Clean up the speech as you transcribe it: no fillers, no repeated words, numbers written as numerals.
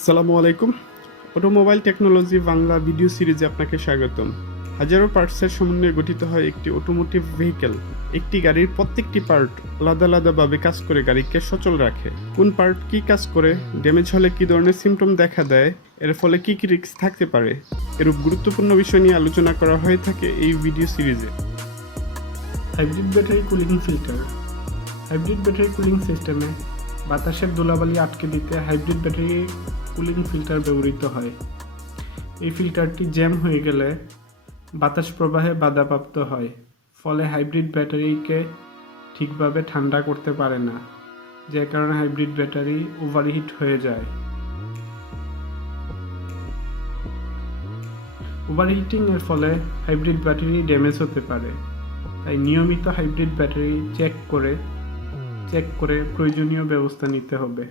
আসসালামু আলাইকুম। Automobile technology Bangla video সিরিজে আপনাকে স্বাগতম। হাজারো পার্টসের সমন্বয়ে গঠিত হয় একটি অটোমোটিভ ভেহিকেল। একটি গাড়ির প্রত্যেকটি পার্ট আলাদা আলাদাভাবে কাজ করে গাড়িকে সচল রাখে। কোন পার্ট কী কাজ করে, ড্যামেজ হলে কী ধরনের সিমটম দেখা দেয়, এর ফলে কী কী রিস্ক থাকতে পারে, এরূপ গুরুত্বপূর্ণ বিষয় নিয়ে আলোচনা করা হয়ে থাকে এই ভিডিও সিরিজে। Hybrid battery cooling filter. Hybrid battery cooling সিস্টেমে বাতাসের ধুলাবালি আটকে দিতে হাইব্রিড ব্যাটারি কুলিং ফিল্টার ব্যবহৃত হয়। এই ফিল্টারটি জ্যাম হয়ে গেলে বাতাস প্রবাহে বাধাপ্রাপ্ত হয়, ফলে হাইব্রিড ব্যাটারিকে ঠিকভাবে ঠান্ডা করতে পারে না, যে কারণে হাইব্রিড ব্যাটারি ওভারহিট হয়ে যায়। ওভারহিটিং এর ফলে হাইব্রিড ব্যাটারি ড্যামেজ হতে পারে, তাই নিয়মিত হাইব্রিড ব্যাটারি চেক করে প্রয়োজনীয় ব্যবস্থা নিতে হবে।